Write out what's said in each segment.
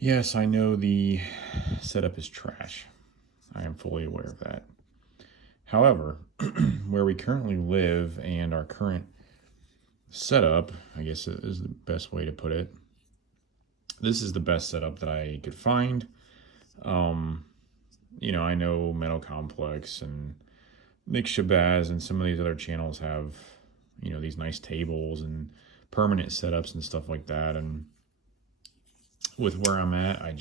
Yes, I know the setup is trash. I am fully aware of that. However, where we currently live and our current setup, I guess is the best way to put it. This is the best setup that I could find. Um, I know Metal Complex and Nick Shabazz and some of these other channels have, these nice tables and permanent setups and stuff like that. And with where I'm at, I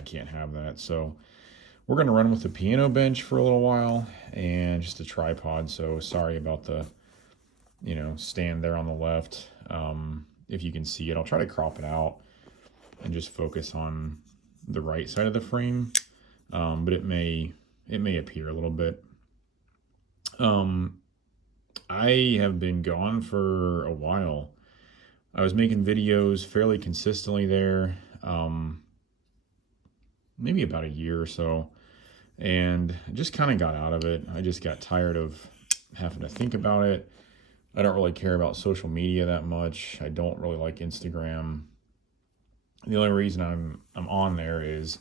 can't have that. So we're going to run with the piano bench for a little while and just a tripod. So sorry about the, stand there on the left. If you can see it, I'll try to crop it out and just focus on the right side of the frame. But it may appear a little bit. I have been gone for a while. I was making videos fairly consistently there, maybe about a year or so, and just kind of got out of it. I just got tired of having to think about it. I don't really care about social media that much. I don't really like Instagram. The only reason I'm on there is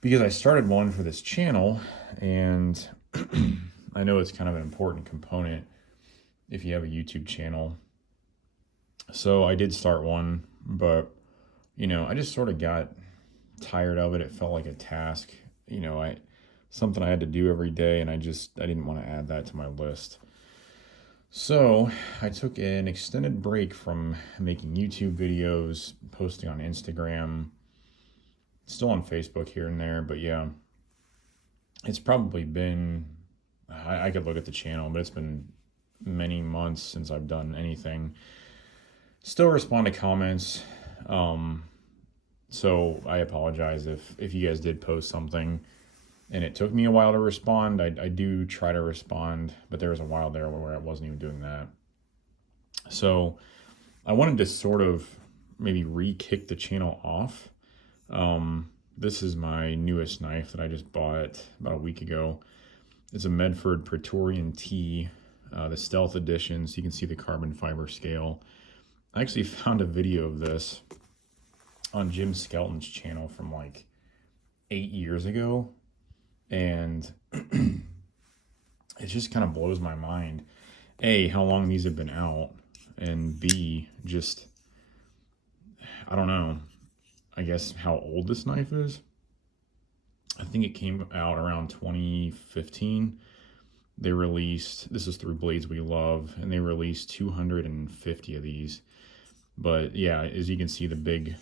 because I started one for this channel, and I know it's kind of an important component if you have a YouTube channel. So I did start one, but I just sort of got tired of it. It felt like a task, something I had to do every day, and I didn't want to add that to my list. So I took an extended break from making YouTube videos, posting on Instagram, still on Facebook here and there, but yeah, it's probably been, I could look at the channel, but it's been many months since I've done anything. Still respond to comments. So I apologize if you guys did post something and it took me a while to respond. I do try to respond, but there was a while there where I wasn't even doing that. So I wanted to sort of maybe re-kick the channel off. This is my newest knife that I just bought about a week ago. It's a Medford Praetorian T, the Stealth Edition, so you can see the carbon fiber scale. I actually found a video of this on Jim Skelton's channel from like 8 years ago, and it just kind of blows my mind. A, how long these have been out, and B, just, I don't know, I guess how old this knife is. I think it came out around 2015. They released, this is through Blades We Love, and they released 250 of these. But yeah, as you can see, the big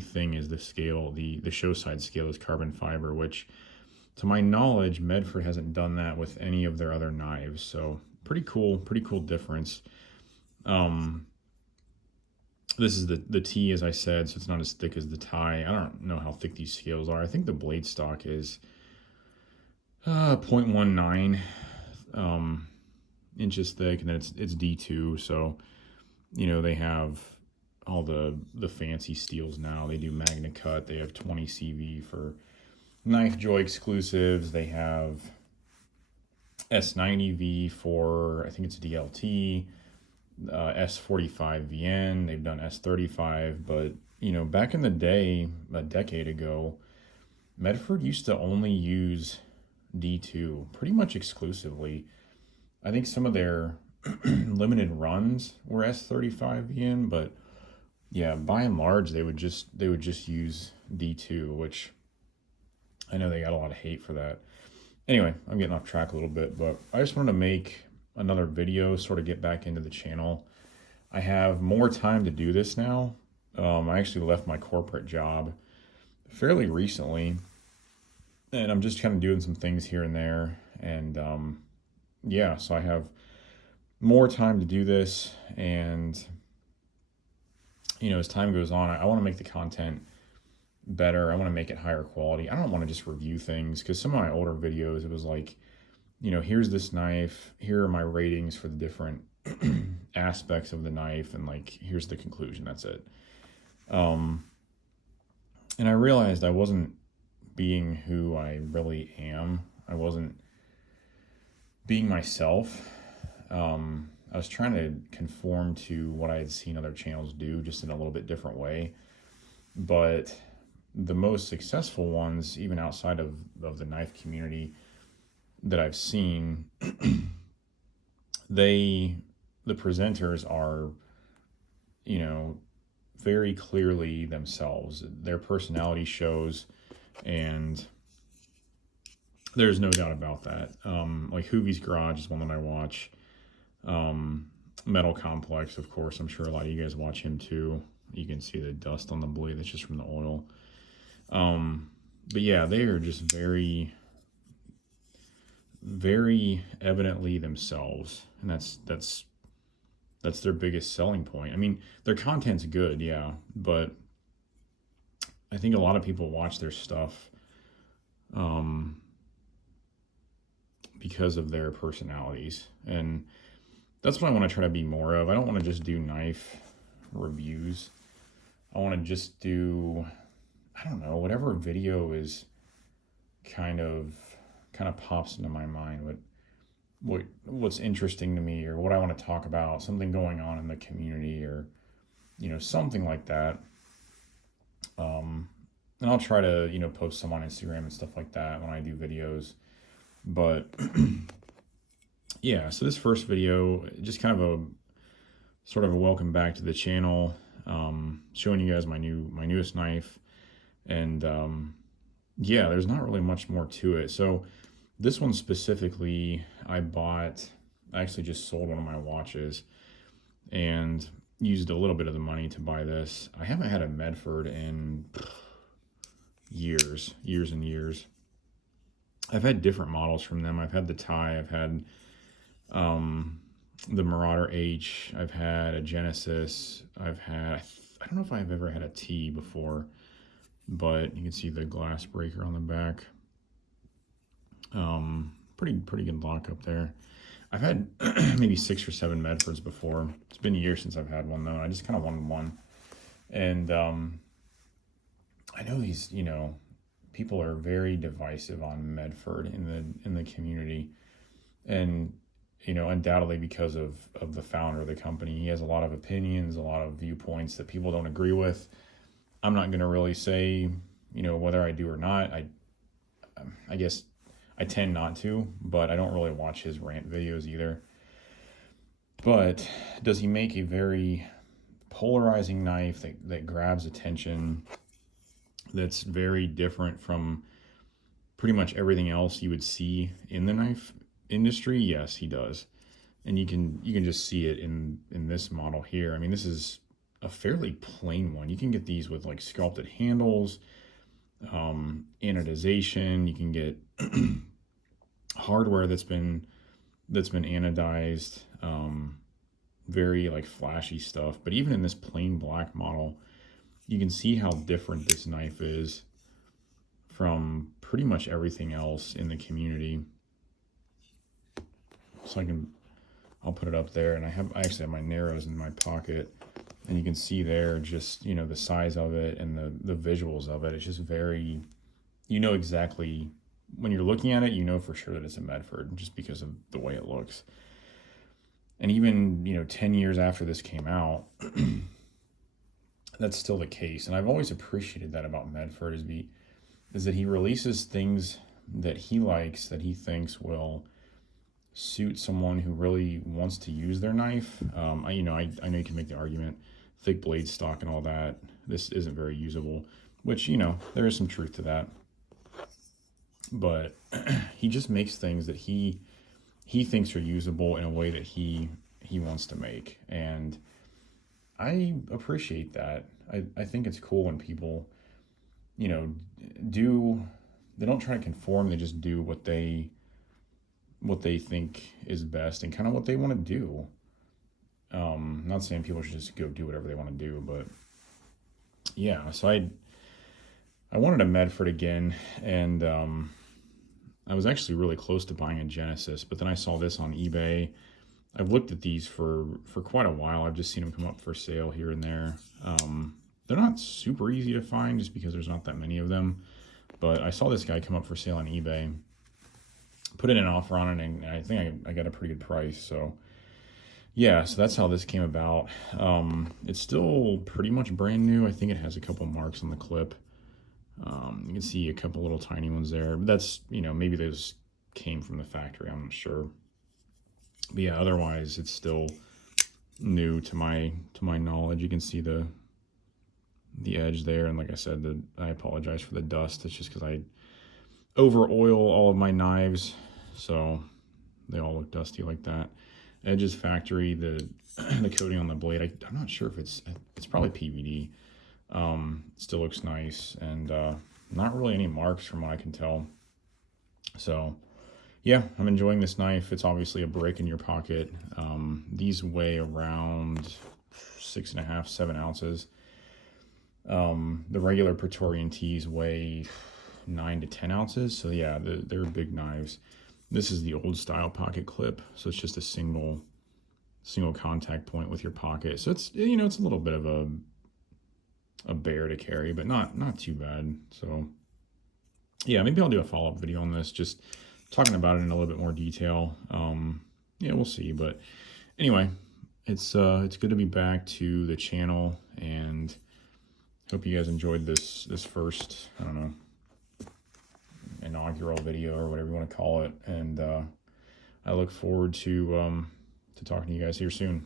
thing is the scale. The show side scale is carbon fiber, which, to my knowledge, Medford hasn't done that with any of their other knives. So pretty cool difference. This is the T, as I said, so it's not as thick as the tie. I don't know how thick these scales are. I think the blade stock is 0.19 inches thick, and then it's D2. So they have all the fancy steels now. They do Magna Cut. They have 20 CV for knife joy exclusives. They have S90V for, I think it's DLT, S45 VN. They've done S35, but back in the day, a decade ago, Medford used to only use D2 pretty much exclusively. I think some of their limited runs were S35 VN, but yeah, by and large, they would just use D2, which I know they got a lot of hate for that. Anyway, I'm getting off track a little bit, but I just wanted to make another video, sort of get back into the channel. I have more time to do this now. I actually left my corporate job fairly recently, and I'm just kind of doing some things here and there. And yeah, so I have more time to do this, and as time goes on, I want to make the content better. I want to make it higher quality. I don't want to just review things, because some of my older videos, it was like, here's this knife, here are my ratings for the different aspects of the knife, and like, here's the conclusion, that's it. And I realized I wasn't being who I really am. I wasn't being myself. I was trying to conform to what I had seen other channels do, just in a little bit different way. But the most successful ones, even outside of the knife community that I've seen, the presenters are, you know, very clearly themselves. Their personality shows, and there's no doubt about that. Like Hoovie's Garage is one that I watch. Metal Complex, of course. I'm sure a lot of you guys watch him too. You can see the dust on the blade. That's just from the oil. But yeah, they are just very, very evidently themselves, and that's their biggest selling point. I mean, their content's good, yeah, but I think a lot of people watch their stuff because of their personalities, and that's what I want to try to be more of. I don't want to just do knife reviews. I want to just do, I don't know, whatever video is kind of pops into my mind, what's interesting to me, or what I want to talk about, something going on in the community, or something like that. And I'll try to post some on Instagram and stuff like that when I do videos. But yeah, so this first video, just kind of a sort of a welcome back to the channel, showing you guys my newest knife. And yeah, there's not really much more to it. So this one specifically, I actually just sold one of my watches and used a little bit of the money to buy this. I haven't had a Medford in years and years. I've had different models from them. I've had the Thai, I've had the Marauder H, I've had a Genesis, I've had, I don't know if I've ever had a T before, but you can see the glass breaker on the back. Pretty good lock up there. I've had maybe 6 or 7 Medfords before. It's been years since I've had one though. I just kind of wanted one. And I know these, people are very divisive on Medford in the community. And undoubtedly because of the founder of the company. He has a lot of opinions, a lot of viewpoints that people don't agree with. I'm not going to really say, whether I do or not. I guess I tend not to, but I don't really watch his rant videos either. But does he make a very polarizing knife that grabs attention, that's very different from pretty much everything else you would see in the knife industry? Yes, he does. And you can just see it in this model here. I mean, this is a fairly plain one. You can get these with like sculpted handles, anodization. You can get hardware that's been anodized, very like flashy stuff. But even in this plain black model, you can see how different this knife is from pretty much everything else in the community. So I'll put it up there, and I actually have my Narrows in my pocket, and you can see there just, the size of it and the visuals of it. It's just very, exactly, when you're looking at it, for sure that it's a Medford just because of the way it looks. And even, 10 years after this came out, that's still the case. And I've always appreciated that about Medford is that he releases things that he likes, that he thinks will suit someone who really wants to use their knife. I know you can make the argument, thick blade stock and all that, this isn't very usable, which, there is some truth to that. But he just makes things that he thinks are usable in a way that he wants to make. And I appreciate that. I think it's cool when people, they don't try to conform, they just do what they think is best and kind of what they want to do. I'm not saying people should just go do whatever they want to do, but yeah, so I wanted a Medford again, and I was actually really close to buying a Genesis, but then I saw this on eBay. I've looked at these for quite a while. I've just seen them come up for sale here and there. They're not super easy to find just because there's not that many of them, but I saw this guy come up for sale on eBay, put in an offer on it, and I think I got a pretty good price. So yeah, so that's how this came about. It's still pretty much brand new. I think it has a couple marks on the clip. You can see a couple little tiny ones there. But that's, maybe those came from the factory. I'm not sure. But yeah, otherwise it's still new to my knowledge. You can see the edge there, and like I said, I apologize for the dust. It's just because I over oil all of my knives, so they all look dusty like that. Edge is factory. The the coating on the blade, I'm not sure if it's probably PVD. Still looks nice, and not really any marks from what I can tell. So yeah, I'm enjoying this knife. It's obviously a brick in your pocket. These weigh around 6.5, 7 ounces. The regular Praetorian tees weigh 9 to 10 ounces. So yeah, they're big knives. This is the old style pocket clip. So it's just a single contact point with your pocket. So it's, it's a little bit of a bear to carry, but not too bad. So yeah, maybe I'll do a follow-up video on this, just talking about it in a little bit more detail. Yeah, we'll see. But anyway, it's good to be back to the channel, and hope you guys enjoyed this first, I don't know, inaugural video or whatever you want to call it. And I look forward to talking to you guys here soon.